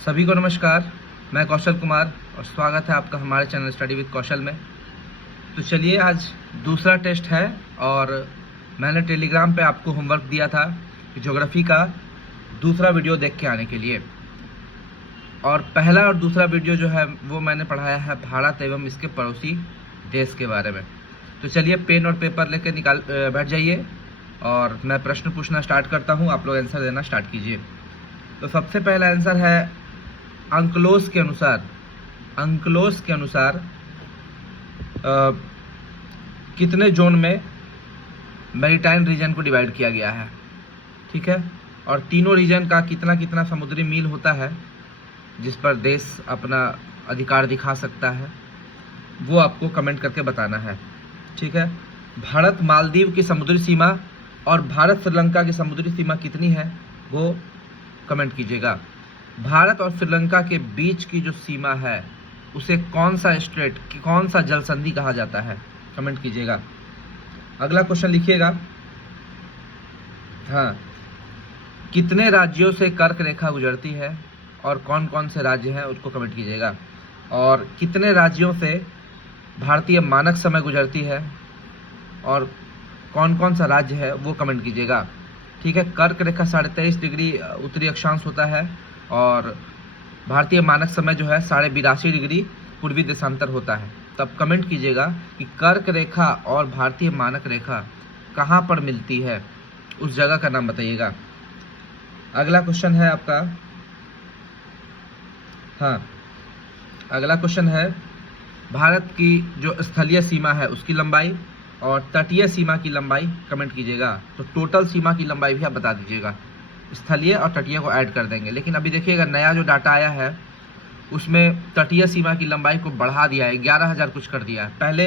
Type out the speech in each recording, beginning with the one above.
सभी को नमस्कार। मैं कौशल कुमार और स्वागत है आपका हमारे चैनल स्टडी विद कौशल में। तो चलिए, आज दूसरा टेस्ट है और मैंने टेलीग्राम पे आपको होमवर्क दिया था ज्योग्राफी का दूसरा वीडियो देख के आने के लिए। और पहला और दूसरा वीडियो जो है वो मैंने पढ़ाया है भारत एवं इसके पड़ोसी देश के बारे में। तो चलिए, पेन और पेपर लेकर बैठ जाइए और मैं प्रश्न पूछना स्टार्ट करता हूँ। आप लोग आंसर देना स्टार्ट कीजिए। तो सबसे पहला आंसर है, अंकलोस के अनुसार कितने जोन में मैरीटाइम रीजन को डिवाइड किया गया है। ठीक है, और तीनों रीजन का कितना कितना समुद्री मील होता है जिस पर देश अपना अधिकार दिखा सकता है, वो आपको कमेंट करके बताना है। ठीक है, भारत मालदीव की समुद्री सीमा और भारत श्रीलंका की समुद्री सीमा कितनी है वो कमेंट कीजिएगा। भारत और श्रीलंका के बीच की जो सीमा है उसे कौन सा जल संधि कहा जाता है, कमेंट कीजिएगा। अगला क्वेश्चन लिखिएगा, हाँ, कितने राज्यों से कर्क रेखा गुजरती है और कौन कौन से राज्य हैं उसको कमेंट कीजिएगा। और कितने राज्यों से भारतीय मानक समय गुजरती है और कौन कौन सा राज्य है वो कमेंट कीजिएगा। ठीक है, कर्क रेखा 23.5 डिग्री उत्तरी अक्षांश होता है और भारतीय मानक समय जो है 82.5 डिग्री पूर्वी देशांतर होता है। तब कमेंट कीजिएगा कि कर्क रेखा और भारतीय मानक रेखा कहाँ पर मिलती है, उस जगह का नाम बताइएगा। अगला क्वेश्चन है आपका, हाँ, अगला क्वेश्चन है, भारत की जो स्थलीय सीमा है उसकी लंबाई और तटीय सीमा की लंबाई कमेंट कीजिएगा। तो टोटल सीमा की लंबाई भी आप बता दीजिएगा, स्थलीय और तटीय को ऐड कर देंगे। लेकिन अभी देखिएगा, नया जो डाटा आया है उसमें तटीय सीमा की लंबाई को बढ़ा दिया है, 11,000 कुछ कर दिया है। पहले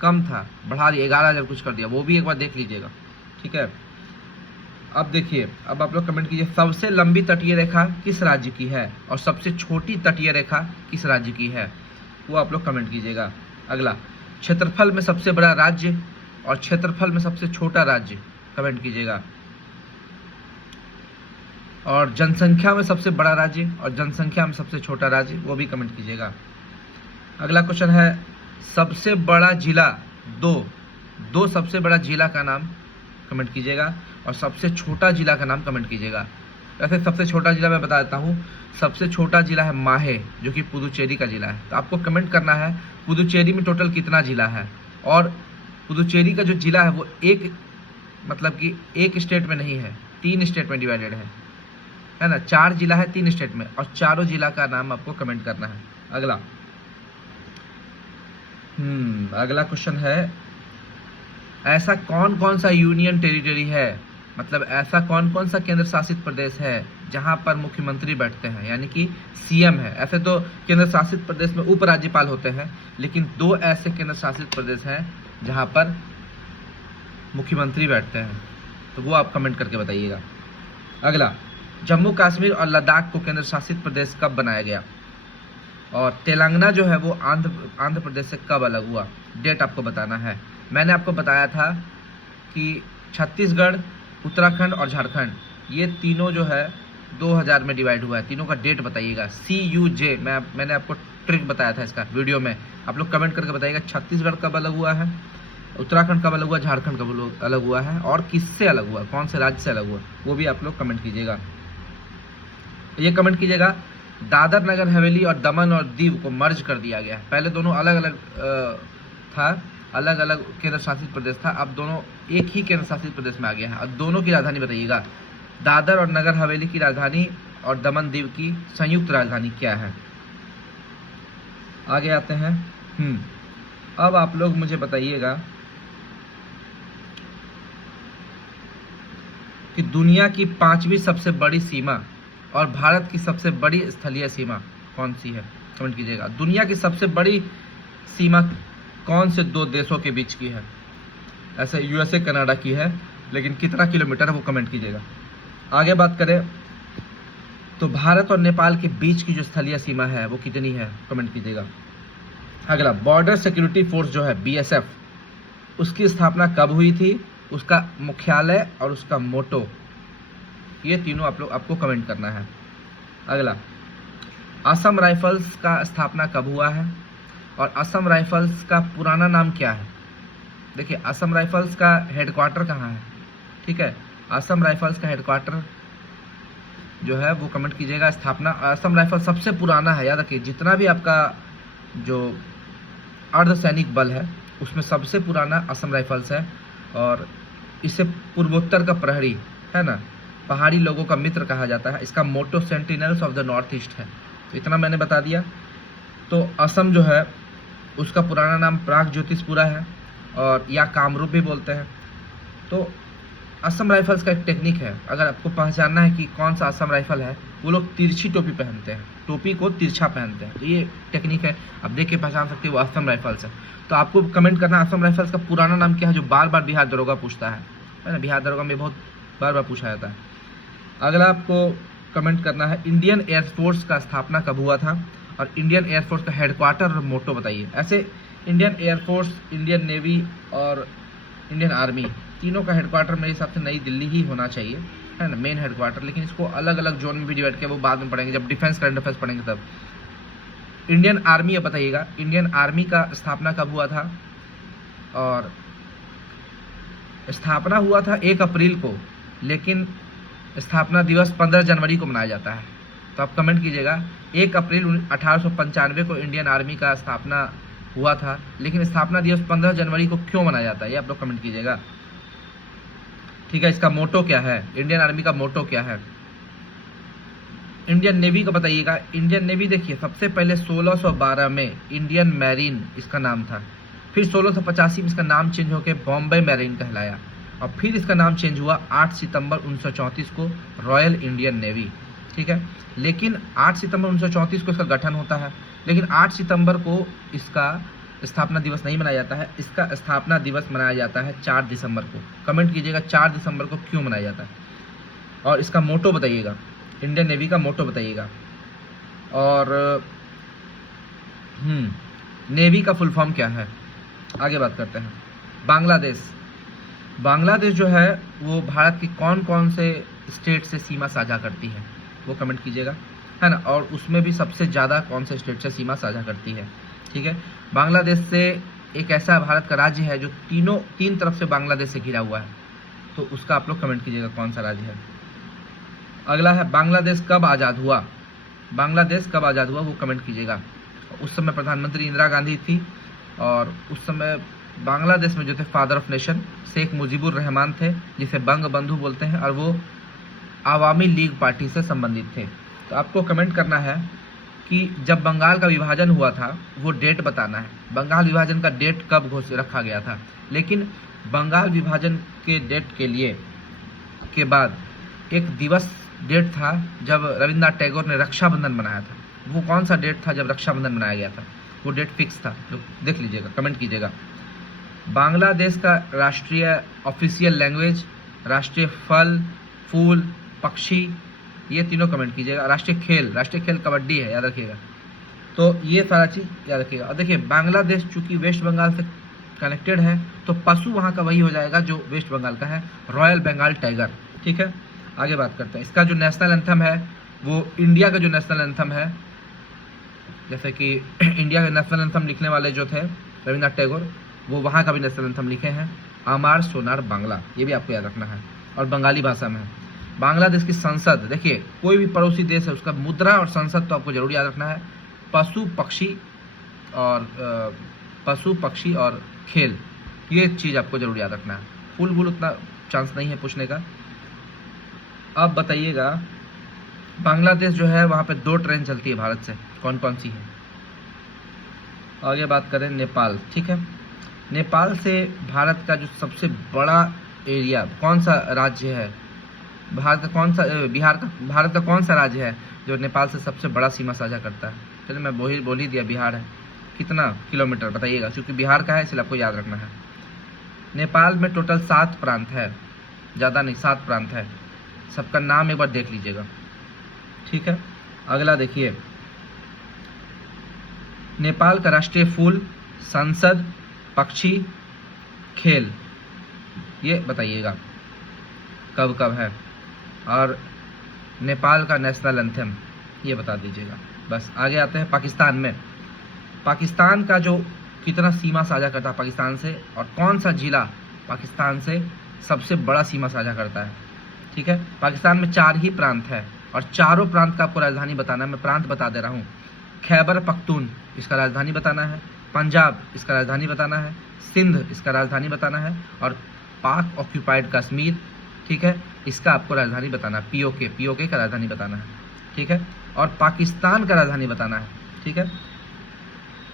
कम था, बढ़ा दिया 11,000 कुछ कर दिया, वो भी एक बार देख लीजिएगा। ठीक है, अब देखिए, अब आप लोग कमेंट कीजिए, सबसे लंबी तटीय रेखा किस राज्य की है और सबसे छोटी तटीय रेखा किस राज्य की है, वो आप लोग कमेंट कीजिएगा। अगला, क्षेत्रफल में सबसे बड़ा राज्य और क्षेत्रफल में सबसे छोटा राज्य कमेंट कीजिएगा। और जनसंख्या में सबसे बड़ा राज्य और जनसंख्या में सबसे छोटा राज्य वो भी कमेंट कीजिएगा। अगला क्वेश्चन है, सबसे बड़ा जिला, दो सबसे बड़ा जिला का नाम कमेंट कीजिएगा और सबसे छोटा जिला का नाम कमेंट कीजिएगा। वैसे सबसे छोटा जिला मैं बता देता हूँ, सबसे छोटा जिला है माहे, जो कि पुदुचेरी का जिला है। तो आपको कमेंट करना है पुदुचेरी में टोटल कितना जिला है, और पुदुचेरी का जो जिला है वो एक स्टेट में नहीं है, 3 स्टेट में डिवाइडेड है ना। 4 जिला है 3 स्टेट में, और चारों जिला का नाम आपको कमेंट करना है। अगला क्वेश्चन है, ऐसा कौन कौन सा यूनियन टेरिटरी है, मतलब ऐसा कौन कौन सा केंद्र शासित प्रदेश है जहां पर मुख्यमंत्री बैठते हैं, यानी कि सीएम है। ऐसे तो केंद्र शासित प्रदेश में उपराज्यपाल होते हैं, लेकिन 2 ऐसे केंद्र शासित प्रदेश हैं जहां पर मुख्यमंत्री बैठते हैं, तो वो आप कमेंट करके बताइएगा। अगला, जम्मू कश्मीर और लद्दाख को केंद्र शासित प्रदेश कब बनाया गया, और तेलंगाना जो है वो आंध्र प्रदेश से कब अलग हुआ, डेट आपको बताना है। मैंने आपको बताया था कि छत्तीसगढ़, उत्तराखंड और झारखंड, ये तीनों जो है 2000 में डिवाइड हुआ है। तीनों का डेट बताइएगा। CUJ मैंने आपको ट्रिक बताया था इसका वीडियो में, आप लोग कमेंट करके बताइएगा छत्तीसगढ़ कब अलग हुआ है, उत्तराखंड कब अलग हुआ, झारखंड कब अलग हुआ है, और किससे अलग हुआ, कौन से राज्य से अलग हुआ, वो भी आप लोग कमेंट कीजिएगा। ये कमेंट कीजिएगा, दादर नगर हवेली और दमन और दीव को मर्ज कर दिया गया है। पहले दोनों अलग अलग था, अलग अलग केंद्र शासित प्रदेश था, अब दोनों एक ही केंद्र शासित प्रदेश में आ गया है। अब दोनों की राजधानी बताइएगा, दादर और नगर हवेली की राजधानी और दमन दीव की संयुक्त राजधानी क्या है। आगे आते हैं, अब आप लोग मुझे बताइएगा कि दुनिया की 5वीं सबसे बड़ी सीमा और भारत की सबसे बड़ी स्थलीय सीमा कौन सी है, कमेंट कीजिएगा। दुनिया की सबसे बड़ी सीमा कौन से 2 देशों के बीच की है, ऐसे USA कनाडा की है, लेकिन कितना किलोमीटर है वो कमेंट कीजिएगा। आगे बात करें तो भारत और नेपाल के बीच की जो स्थलीय सीमा है वो कितनी है, कमेंट कीजिएगा। अगला, बॉर्डर सिक्योरिटी फोर्स जो है BSF, उसकी स्थापना कब हुई थी, उसका मुख्यालय और उसका मोटो, ये तीनों आपको कमेंट करना है। अगला, असम राइफल्स का स्थापना कब हुआ है और असम राइफल्स का पुराना नाम क्या है। देखिए असम राइफल्स का हेडक्वार्टर कहाँ है, ठीक है, असम राइफल्स का हेडक्वार्टर जो है वो कमेंट कीजिएगा। स्थापना असम राइफल सबसे पुराना है, याद रखिए जितना भी आपका जो अर्धसैनिक बल है उसमें सबसे पुराना असम राइफल्स है। और इसे पूर्वोत्तर का प्रहरी है ना, पहाड़ी लोगों का मित्र कहा जाता है। इसका motto sentinels of the north east है। तो इतना मैंने बता दिया। तो असम जो है उसका पुराना नाम प्राग ज्योतिषपुरा है और या कामरूप भी बोलते हैं। तो असम राइफल्स का एक टेक्निक है, अगर आपको पहचानना है कि कौन सा असम राइफल है, वो लोग तिरछी टोपी पहनते हैं, टोपी को तिरछा पहनते हैं। तो ये टेक्निक है, आप देख के पहचान सकते हो वो असम राइफल्स है। तो आपको कमेंट करना असम राइफल्स का पुराना नाम क्या है, जो बार बार बिहार दरोगा पूछता है ना, बिहार दरोगा में बहुत बार बार पूछा जाता है। अगला आपको कमेंट करना है इंडियन एयरफोर्स का स्थापना कब हुआ था और इंडियन एयरफोर्स का हेडक्वार्टर और मोटो बताइए। ऐसे इंडियन एयरफोर्स, इंडियन नेवी और इंडियन आर्मी तीनों का हेडक्वार्टर मेरे हिसाब से नई दिल्ली ही होना चाहिए, है ना, मेन हेडक्वार्टर। लेकिन इसको अलग अलग जोन में भी डिवाइड किया, वो बाद में पढ़ेंगे जब डिफेंस करंट अफेयर्स पढ़ेंगे तब। इंडियन आर्मी अब बताइएगा, इंडियन आर्मी का स्थापना कब हुआ था और स्थापना हुआ था 1 अप्रैल को, लेकिन स्थापना दिवस 15 जनवरी को मनाया जाता है। तो आप कमेंट कीजिएगा 1 अप्रैल 1895 को इंडियन आर्मी का स्थापना हुआ था, लेकिन स्थापना दिवस 15 जनवरी को क्यों मनाया जाता है, ये आप लोग कमेंट कीजिएगा। ठीक है, इसका मोटो क्या है, इंडियन आर्मी का मोटो क्या है। इंडियन नेवी का बताइएगा। इंडियन नेवी देखिए सबसे पहले 1612 में इंडियन मैरीन इसका नाम था, फिर 1685 में इसका नाम चेंज होकर बॉम्बे मैरीन कहलाया और फिर इसका नाम चेंज हुआ 8 सितंबर 1934 को रॉयल इंडियन नेवी। ठीक है, लेकिन 8 सितंबर 1934 को इसका गठन होता है, लेकिन 8 सितंबर को इसका स्थापना दिवस नहीं मनाया जाता है। इसका स्थापना दिवस मनाया जाता है 4 दिसंबर को। कमेंट कीजिएगा 4 दिसंबर को क्यों मनाया जाता है और इसका मोटो बताइएगा, इंडियन नेवी का मोटो बताइएगा। और नेवी का फुल फॉर्म क्या है, आगे बात करते हैं। बांग्लादेश, बांग्लादेश जो है वो भारत की कौन कौन से स्टेट से सीमा साझा करती है, वो कमेंट कीजिएगा, है ना, और उसमें भी सबसे ज़्यादा कौन से स्टेट से सीमा साझा करती है। ठीक है, बांग्लादेश से एक ऐसा भारत का राज्य है जो तीन तरफ से बांग्लादेश से घिरा हुआ है, तो उसका आप लोग कमेंट कीजिएगा कौन सा राज्य है। अगला है बांग्लादेश कब आज़ाद हुआ, बांग्लादेश कब आज़ाद हुआ वो कमेंट कीजिएगा। उस समय प्रधानमंत्री इंदिरा गांधी थी और उस समय बांग्लादेश में जो थे father of nation Sheikh Mujibur Rahman थे, जिसे बंग बंधु बोलते हैं, और वो आवामी लीग पार्टी से संबंधित थे। तो आपको कमेंट करना है कि जब बंगाल का विभाजन हुआ था वो डेट बताना है, बंगाल विभाजन का डेट कब घोषित रखा गया था। लेकिन बंगाल विभाजन के डेट के लिए के बाद एक दिवस डेट था जब रविन्द्रनाथ टैगोर ने रक्षाबंधन मनाया था। वो कौन सा डेट था जब रक्षाबंधन मनाया गया था, वो डेट फिक्स था, तो देख लीजिएगा, कमेंट कीजिएगा। बांग्लादेश का राष्ट्रीय ऑफिशियल लैंग्वेज, राष्ट्रीय फल, फूल, पक्षी, ये तीनों कमेंट कीजिएगा। राष्ट्रीय खेल कबड्डी है, याद रखिएगा। तो ये सारा चीज़ याद रखिएगा। और देखिए बांग्लादेश चूंकि वेस्ट बंगाल से कनेक्टेड है, तो पशु वहाँ का वही हो जाएगा जो वेस्ट बंगाल का है, रॉयल बंगाल टाइगर। ठीक है, आगे बात करते हैं। इसका जो नेशनल एंथम है वो इंडिया का जो नेशनल एंथम है, जैसे कि इंडिया का नेशनल एंथम लिखने वाले जो थे रविन्द्रनाथ टैगोर, वो वहाँ का भी नेशनल एंथम लिखे हैं, अमार सोनार बांग्ला, ये भी आपको याद रखना है, और बंगाली भाषा में है। बांग्लादेश की संसद, देखिए कोई भी पड़ोसी देश है उसका मुद्रा और संसद तो आपको जरूर याद रखना है। पशु पक्षी और खेल, ये चीज़ आपको जरूर याद रखना है। फूल वूल उतना चांस नहीं है पूछने का। अब बताइएगा बांग्लादेश जो है वहाँ पे 2 ट्रेन चलती है भारत से, कौन कौन सी है। आगे बात करें नेपाल। ठीक है, नेपाल से भारत का जो सबसे बड़ा एरिया कौन सा राज्य है, भारत का कौन सा राज्य है जो नेपाल से सबसे बड़ा सीमा साझा करता है। चलिए मैं बोल ही दिया, बिहार है। कितना किलोमीटर बताइएगा, क्योंकि बिहार का है इसलिए आपको याद रखना है। नेपाल में टोटल 7 प्रांत है, ज़्यादा नहीं 7 प्रांत है, सबका नाम एक बार देख लीजिएगा। ठीक है, अगला देखिए, नेपाल का राष्ट्रीय फूल, संसद, पक्षी, खेल, ये बताइएगा कब कब है, और नेपाल का नेशनल एंथम ये बता दीजिएगा। बस आगे आते हैं पाकिस्तान में। पाकिस्तान का जो कितना सीमा साझा करता है पाकिस्तान से, और कौन सा जिला पाकिस्तान से सबसे बड़ा सीमा साझा करता है। ठीक है, पाकिस्तान में 4 ही प्रांत है और चारों प्रांत का आपको राजधानी बताना है। मैं प्रांत बता दे रहा हूँ। खैबर पख्तून इसका राजधानी बताना है, पंजाब इसका राजधानी बताना है, सिंध इसका राजधानी बताना है, और पाक ऑक्यूपाइड कश्मीर, ठीक है, इसका आपको राजधानी बताना है। पीओके का राजधानी बताना है। ठीक है, और पाकिस्तान का राजधानी बताना है। ठीक है,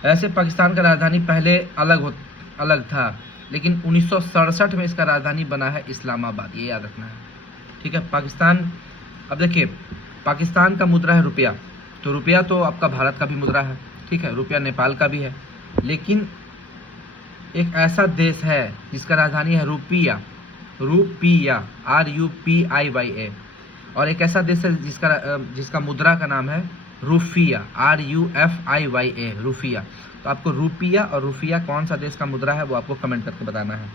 ऐसे पाकिस्तान का राजधानी पहले अलग था, लेकिन 1967 में इसका राजधानी बना है इस्लामाबाद, ये याद रखना है। ठीक है, पाकिस्तान, अब देखिए पाकिस्तान का मुद्रा है रुपया, तो रुपया तो आपका भारत का भी मुद्रा है। ठीक है, रुपया नेपाल का भी है, लेकिन एक ऐसा देश है जिसका राजधानी है रुपिया, RUPIYA, और एक ऐसा देश है जिसका मुद्रा का नाम है रूफिया, RUFIYA, रूफिया। तो आपको रुपिया और रूफिया कौन सा देश का मुद्रा है वो आपको कमेंट करके बताना है।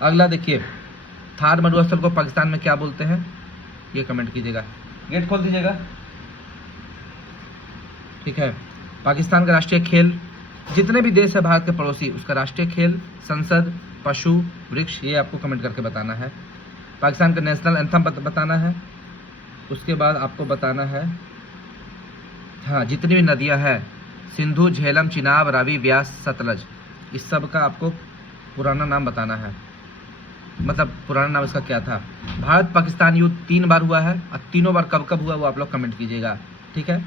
अगला देखिए, थार मरुस्थल को पाकिस्तान में क्या बोलते हैं, ये कमेंट कीजिएगा। गेट खोल दीजिएगा। ठीक है, पाकिस्तान का राष्ट्रीय खेल, जितने भी देश है भारत के पड़ोसी, उसका राष्ट्रीय खेल, संसद, पशु, वृक्ष, ये आपको कमेंट करके बताना है। पाकिस्तान का नेशनल एंथम बताना है। उसके बाद आपको बताना है, हाँ, जितनी भी नदियां हैं, सिंधु, झेलम, चिनाब, रावी, व्यास, सतलज, इस सब का आपको पुराना नाम बताना है, मतलब पुराना नाम इसका क्या था। भारत पाकिस्तान युद्ध 3 बार हुआ है, और तीनों बार कब कब हुआ वो आप लोग कमेंट कीजिएगा। ठीक है,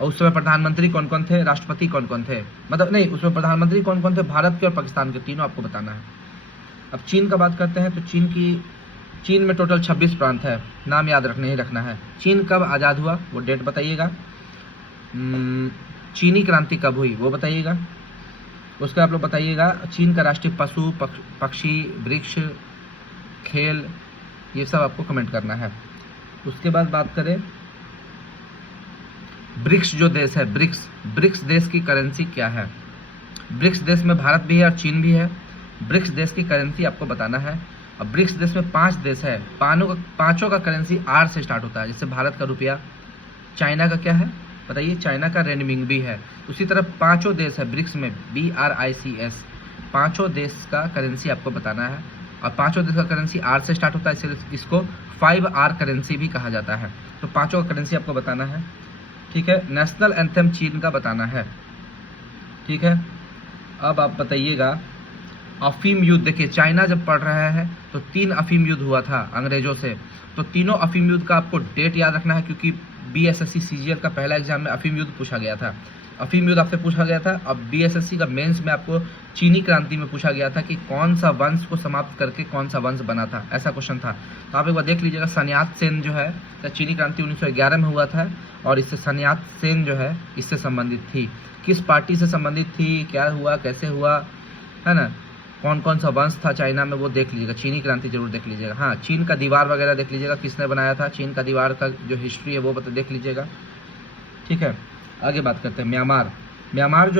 और उस समय प्रधानमंत्री कौन कौन थे, राष्ट्रपति कौन कौन थे, मतलब नहीं, उसमें प्रधानमंत्री कौन कौन थे, भारत के और पाकिस्तान के, तीनों आपको बताना है। अब चीन का बात करते हैं, तो चीन में टोटल 26 प्रांत है, नाम याद रखने ही रखना है। चीन कब आज़ाद हुआ वो डेट बताइएगा। चीनी क्रांति कब हुई वो बताइएगा। उसका आप लोग बताइएगा चीन का राष्ट्रीय पशु, पक्षी, वृक्ष, खेल, ये सब आपको कमेंट करना है। उसके बाद बात करें ब्रिक्स जो देश है, ब्रिक्स देश की करेंसी क्या है। ब्रिक्स देश में भारत भी है और चीन भी है। ब्रिक्स देश की करेंसी आपको बताना है। और ब्रिक्स देश में 5 देश है, पांचों का करेंसी R से स्टार्ट होता है, जैसे भारत का रुपया, चाइना का क्या है बताइए, चाइना का रेनमिंगबी है। उसी तरह 5 देश है ब्रिक्स में, BRICS, 5 देश का करेंसी आपको बताना है। और 5 देश का करेंसी R से स्टार्ट होता है, इसलिए इसको 5R करेंसी भी कहा जाता है। तो 5 का करेंसी आपको बताना है। ठीक है, नेशनल एंथम चीन का बताना है। ठीक है, अब आप बताइएगा अफीम युद्ध, देखिए चाइना जब पढ़ रहा है तो 3 अफीम युद्ध हुआ था अंग्रेजों से, तो तीनों अफीम युद्ध का आपको डेट याद रखना है, क्योंकि BSSC CGL का पहला एग्जाम में अफीम युद्ध पूछा गया था। अफीम युद्ध आपसे पूछा गया था। अब BSSC का मेंस में आपको चीनी क्रांति में पूछा गया था कि कौन सा वंश को समाप्त करके कौन सा वंश बना था, ऐसा क्वेश्चन था। तो आप एक बार देख लीजिएगा, सन्यात सेन जो है, चीनी क्रांति 1911 में हुआ था, और इससे सन्यात सेन जो है इससे संबंधित थी। किस पार्टी से संबंधित थी, क्या हुआ, कैसे हुआ, है ना, कौन कौन सा वंश था चाइना में, वो देख लीजिएगा। चीनी क्रांति जरूर देख लीजिएगा। हाँ, चीन का दीवार वगैरह देख लीजिएगा, किसने बनाया था, चीन का दीवार का जो हिस्ट्री है वो देख लीजिएगा। ठीक है, आगे बात करते हैं म्यांमार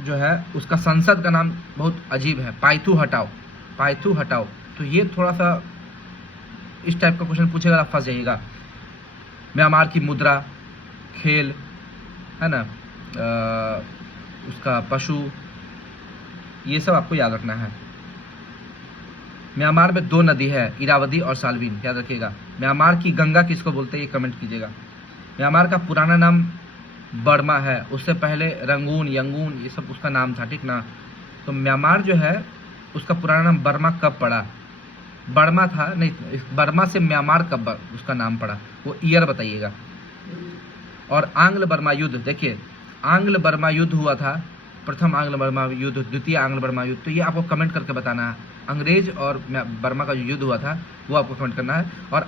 जो है उसका संसद का नाम बहुत अजीब है, पाइथू हटाओ। तो ये थोड़ा सा इस टाइप का क्वेश्चन पूछेगा, आप फंस जाइएगा। म्यांमार की मुद्रा, खेल, है ना, उसका पशु, ये सब आपको याद रखना है। म्यांमार में 2 नदी है, इरावदी और साल्विन, याद रखिएगा। म्यांमार की गंगा किसको बोलते हैं ये कमेंट कीजिएगा। म्यांमार का पुराना नाम बर्मा है, उससे पहले रंगून, यंगून, ये सब उसका नाम था, ठीक ना। तो म्यांमार जो है उसका पुराना नाम बर्मा कब पड़ा, बर्मा था नहीं, बर्मा से म्यांमार कब उसका नाम पड़ा वो ईयर बताइएगा। और आंग्ल बर्मा युद्ध, देखिए आंग्ल बर्मा युद्ध हुआ था, प्रथम आंग्ल बर्मा युद्ध, द्वितीय आंग्ल बर्मा युद्ध, तो ये आपको कमेंट करके बताना है। अंग्रेज और बर्मा का जो युद्ध हुआ था वो आपको कमेंट करना है। और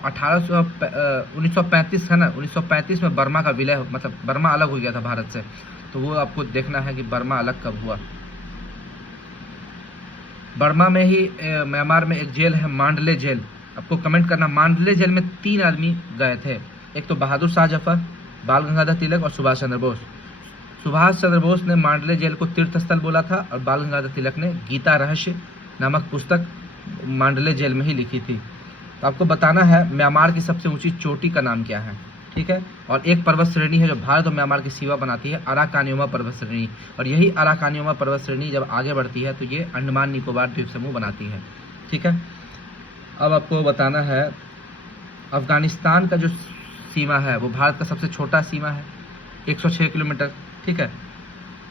1935 है ना, 1935 में बर्मा का विलय, मतलब बर्मा अलग हो गया था भारत से, तो वो आपको देखना है कि बर्मा अलग कब हुआ। बर्मा में ही म्यांमार में एक जेल है मांडले जेल, आपको कमेंट करना। मांडले जेल में 3 आदमी गए थे, एक तो बहादुर शाह जफर, बाल गंगाधर तिलक और सुभाष चंद्र बोस। सुभाष चंद्र बोस ने मांडले जेल को तीर्थ स्थल बोला था, और बाल गंगाधर तिलक ने गीता रहस्य नामक पुस्तक मांडले जेल में ही लिखी थी। तो आपको बताना है म्यांमार की सबसे ऊंची चोटी का नाम क्या है। ठीक है। और एक पर्वत श्रेणी है जो भारत और म्यांमार की सीमा बनाती है, अराकानियोमा पर्वत श्रेणी। और यही अराकानियोमा पर्वत श्रेणी जब आगे बढ़ती है तो ये अंडमान निकोबार द्वीप समूह बनाती है, ठीक है। अब आपको बताना है अफगानिस्तान का जो सीमा है वो भारत का सबसे छोटा सीमा है, 106 किलोमीटर, ठीक है।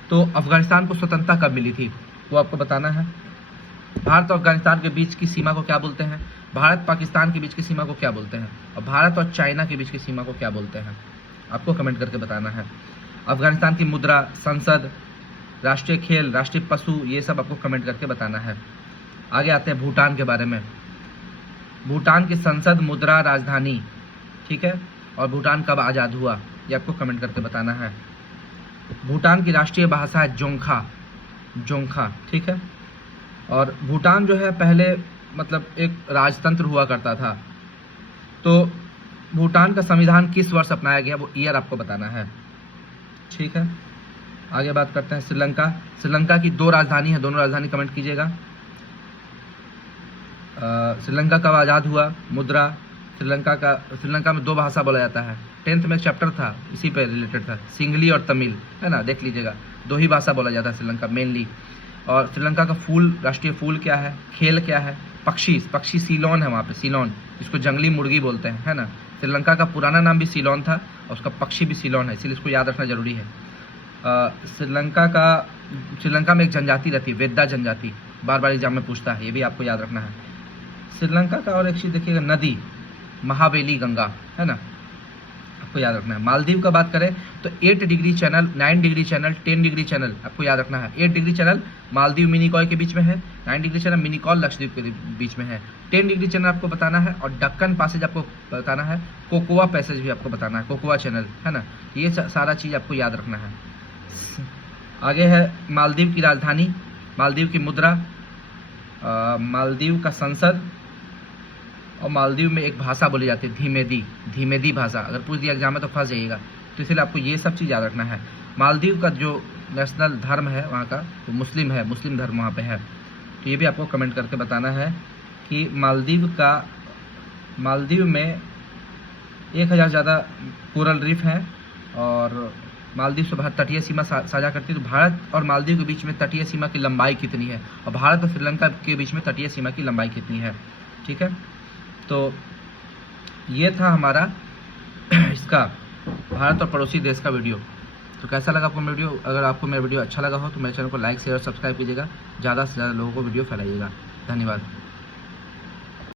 तो अफगानिस्तान को स्वतंत्रता कब मिली थी वो आपको बताना है। भारत और अफगानिस्तान के बीच की सीमा को क्या बोलते हैं, भारत पाकिस्तान के बीच की सीमा को क्या बोलते हैं, और भारत और चाइना के बीच की सीमा को क्या बोलते हैं, आपको कमेंट करके बताना है। अफगानिस्तान की मुद्रा, संसद, राष्ट्रीय खेल, राष्ट्रीय पशु, ये सब आपको कमेंट करके बताना है। आगे आते हैं भूटान के बारे में। भूटान की संसद, मुद्रा, राजधानी, ठीक है, और भूटान कब आज़ाद हुआ ये आपको कमेंट करके बताना है। भूटान की राष्ट्रीय भाषा है जोंखा, जोंखा, ठीक है। और भूटान जो है पहले मतलब एक राजतंत्र हुआ करता था। तो भूटान का संविधान किस वर्ष अपनाया गया वो ईयर आपको बताना है, ठीक है। आगे बात करते हैं श्रीलंका। श्रीलंका की 2 राजधानी है, दोनों राजधानी कमेंट कीजिएगा। श्रीलंका कब आज़ाद हुआ, मुद्रा, श्रीलंका में 2 भाषा बोला जाता है। 10th में एक चैप्टर था इसी पे रिलेटेड था, सिंगली और तमिल, है ना, देख लीजिएगा। 2 ही भाषा बोला जाता है श्रीलंका मेनली। और श्रीलंका का फूल, राष्ट्रीय फूल क्या है, खेल क्या है, पक्षी सीलोन है वहाँ पे, सीलोन, इसको जंगली मुर्गी बोलते हैं, है ना। श्रीलंका का पुराना नाम भी सीलोन था और उसका पक्षी भी सीलोन है, इसलिए इसको याद रखना जरूरी है। श्रीलंका में एक जनजाति रहती है, वेद्दा जनजाति, बार बार एग्जाम में पूछता है, ये भी आपको याद रखना है। श्रीलंका का और एक चीज़ देखिएगा, नदी महावेली गंगा, है ना, आपको याद रखना है। मालदीव का बात करें तो 8 degree channel, 9 degree channel, 10 degree channel आपको याद रखना है। 8 डिग्री चैनल मालदीव मिनिकॉय के बीच में है, 9 डिग्री चैनल मिनिकॉय लक्षद्वीप के बीच में है, 10 डिग्री चैनल आपको बताना है। और डक्कन पैसेज आपको बताना है, कोकोआ पैसेज भी आपको बताना है, कोकोआ चैनल, है ना। ये सारा चीज़ आपको याद रखना है। आगे है मालदीव की राजधानी, मालदीव की मुद्रा, मालदीव का संसद, और मालदीव में एक भाषा बोली जाती है धीमेदी भाषा। अगर पूछ दिया एग्जाम में तो फंस जाइएगा, तो इसलिए आपको ये सब चीज़ याद रखना है। मालदीव का जो नेशनल धर्म है वहाँ का वो मुस्लिम है, मुस्लिम धर्म वहाँ पे है। तो ये भी आपको कमेंट करके बताना है कि मालदीव में 1000 ज़्यादा कोरल रीफ हैं और मालदीव से भारत तटीय सीमा साझा करती है। तो भारत और मालदीव के बीच में तटीय सीमा की लंबाई कितनी है, और भारत और श्रीलंका के बीच में तटीय सीमा की लंबाई कितनी है, ठीक है। तो ये था हमारा इसका भारत और पड़ोसी देश का वीडियो। तो कैसा लगा आपको मेरा वीडियो? अगर आपको मेरा वीडियो अच्छा लगा हो तो मेरे चैनल को लाइक शेयर और सब्सक्राइब कीजिएगा, ज़्यादा से ज़्यादा लोगों को वीडियो फैलाइएगा। धन्यवाद।